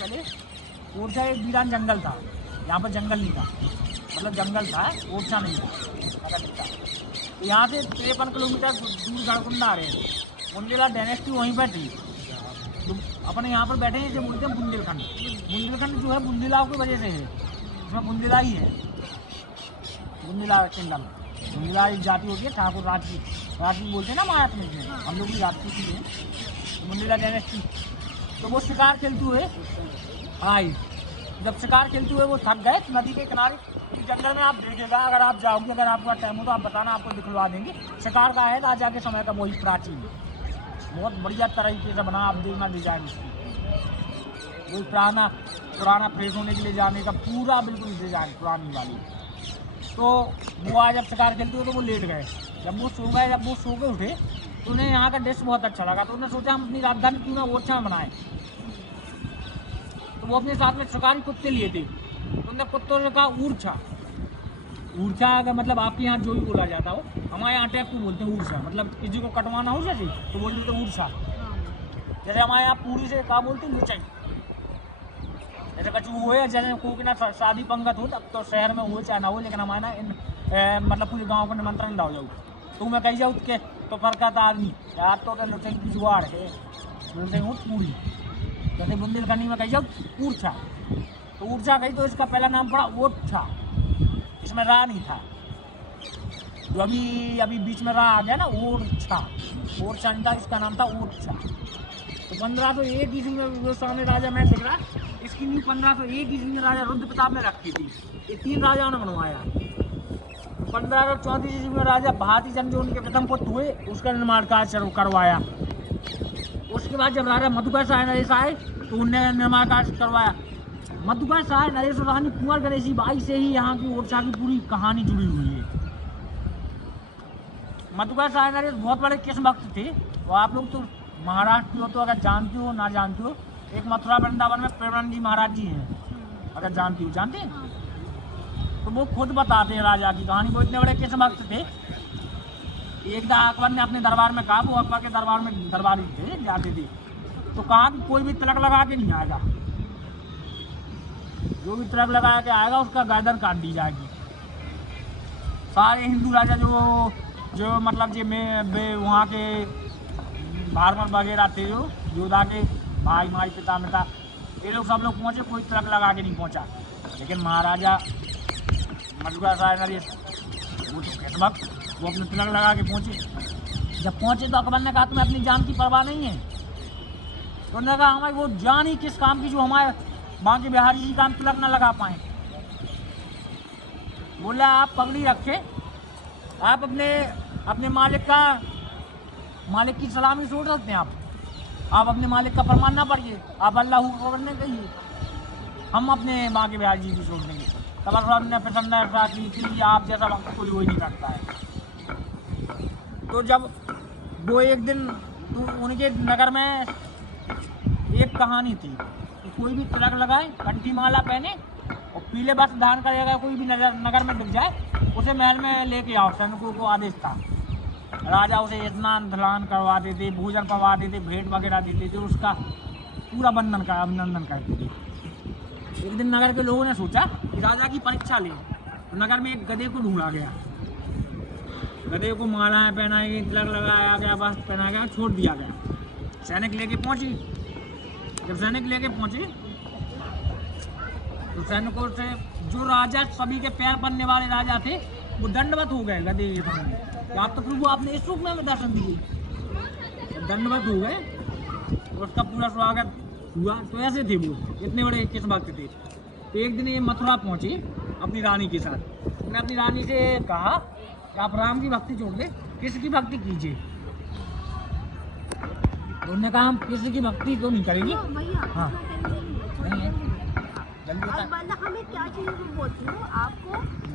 पहले ओरछा एक वीरान जंगल था। यहाँ पर जंगल नहीं था, मतलब जंगल था, ओरछा नहीं था, नगर नहीं था। तो यहाँ से 53 किलोमीटर दूर गढ़कुंडा आ रहे हैं। बुंदेला डायनेस्टी वहीं पर थी। तो अपने यहाँ पर बैठे हैं, इसे बोलते हैं बुंदेलखंड। बुंदेलखंड जो है बुंदेला की वजह से है, इसमें बुंदेला ही है, बुंदेला किंगडम। बुंदेला एक जाति होती है, ठाकुर राजपूत, राजपूत बोलते हैं ना महाराज में, हम लोग भी राजपूत ही हैं। बुंदेला डायनेस्टी। तो वो शिकार खेलते हुए आए। जब शिकार खेलते हुए वो थक गए तो नदी के किनारे जंगल में आप देखेगा, अगर आप जाओगे, अगर आपका टाइम हो तो आप बताना, आपको दिखलवा देंगे। शिकार का है राजा के समय का, वही प्राचीन, बहुत बढ़िया तरीके से बना, आप देखना डिजाइन उसकी, वही पुराना फ्रेश होने के लिए जाने का पूरा बिल्कुल डिजाइन पुरानी वाली। तो वो आज जब शिकार खेलते हुए तो वो लेट गए। जब वो सो के उठे तो उन्हें यहाँ का डिश बहुत अच्छा लगा। तो उन्होंने सोचा हम अपनी राजधानी क्यों ना ओरछा में बनाएं। तो वो अपने साथ में शिकारी कुत्ते लिए थे। तो उन्होंने कुत्तों ने कहा ऊर्छा। ऊर्छा का मतलब आपके यहाँ जो भी बोला जाता हो, हमारे यहाँ टैप को बोलते हैं ऊर्छा। मतलब किसी को कटवाना हो जैसे तो बोलते तो ऊर्छा। जैसे हमारे यहाँ पूरी से कहा बोलते हैं लुचाई। जैसे कछु हुए, जैसे कोई ना शादी पंगत हो, तब तो शहर में हो चाहे ना हो, लेकिन हमारे ना मतलब पूरे गाँव को निमंत्रण लाओ जाओ तो मैं कही जाऊँ के तो फरकत आदमी यार तो लुचाई की जुआड़ है, लुचाई हूँ पूरी। जैसे बुंदेलखंडी में कही जाओ ऊर्छा, तो ऊर्जा कही तो इसका पहला नाम पड़ा ओरछा। इसमें रा नहीं था, जो अभी बीच में रा आ गया ना, ओरछा। ओरछा नहीं था, इसका नाम था ओरछा। तो 1501 ईस्वी में वो सामने राजा मैं दिख रहा, इसकी नींव 1501 ईस्वी में राजा रुद्र प्रताप ने रखी थी। ये 3 राजाओं ने बनवाया। 1534 ईस्वी में राजा भारती चंद जो उनके प्रथम पुत्र हुए, उसका निर्माण कार्य करवाया। उसके बाद जब राजा मधुकर शाह नरेश आए तो उन्होंने निर्माण कार्य करवाया। मधुकर शाह नरेश और रानी कुंवर गणेशी बाई से ही यहाँ की ओरछा की पूरी कहानी जुड़ी हुई है। मधुकर शाह नरेश बहुत बड़े कृष्ण भक्त थे। और आप लोग तो महाराष्ट्र की हो तो अगर जानते हो ना जानते हो, एक मथुरा वृंदावन में प्रेमानंद जी महाराज जी हैं, अगर जानती हो, जानते हैं तो वो खुद बताते हैं राजा की कहानी। वो इतने बड़े कृष्ण भक्त थे। एक दिन अकबर ने अपने दरबार में कहा, वो अकबर के दरबार में दरबारी थे, जाते थे, तो कहा कि कोई भी तिलक लगा के नहीं आएगा, जो भी तिलक लगा के आएगा उसका गर्दन काट दी जाएगी। सारे हिंदू राजा जो मतलब जो वहाँ के भारमल वगैरह थे, जो योद्धा के भाई माई पिता मिता, ये लोग सब लोग पहुँचे, कोई तिलक लगा के नहीं पहुँचा। लेकिन महाराजा मधुकर शाह नरेश वो तो कृष्ण भक्त, वो अपने तिलक लगा के पहुँचे। जब पहुँचे तो अकबर ने कहा तुम्हें अपनी जान की परवाह नहीं है? तो उन्होंने कहा हमारी वो जान ही किस काम की जो हमारे बांके बिहारी जी काम तिलक न लगा पाए। बोला आप पगड़ी रखे, आप अपने मालिक की सलामी छोड़ सकते हैं, आप अपने मालिक का फरमान ना पढ़िए, आप अल्लाह को करने कहिए, हम अपने बांके बिहारी जी की छोड़ देंगे। तब अकबर ने प्रसन्नता की कि आप जैसा वक्त कोई हो ही नहीं सकता है। तो जब वो एक दिन तो उनके नगर में एक कहानी थी कि कोई भी तिलक लगाए, कंठी माला पहने और पीले वस्त्र धारण करेगा, कोई भी नगर में दिख जाए उसे महल में लेके आओ। सैनिकों को आदेश था, राजा उसे स्नान धलान करवाते थे, भोजन करवाते थे, भेंट वगैरह देते थे, उसका पूरा अभिनंदन करते थे। एक दिन नगर के लोगों ने सोचा कि राजा की परीक्षा ले, तो नगर में एक गधे को ढूंढा गया। गधे को मालाएं पहनाई गई, तिलक लगाया गया, वस्त्र पहनाया गया, छोड़ दिया गया। सैनिक लेके पहुंचे। जब सैनिक लेके पहुंचे तो सैनिकों से जो राजा सभी के पैर पड़ने वाले राजा थे वो दंडवत हो गए गधे के सामने। आप तो प्रभु आपने इस रूप में दर्शन दिए, दंडवत हो गए, उसका पूरा स्वागत हुआ। तो ऐसे थे वो, इतने बड़े कृष्ण भक्त थे। तो एक दिन ये मथुरा पहुंचे अपनी रानी के साथ। उन्होंने अपनी रानी से कहा कि आप राम की भक्ति छोड़ दे, कृष्ण की भक्ति कीजिए। उन्होंने कहा हम कृष्ण की भक्ति तो नहीं करेंगे। हाँ नहीं है, जल्दी बता। हमें क्या चाहिए वो बोलती हूँ आपको।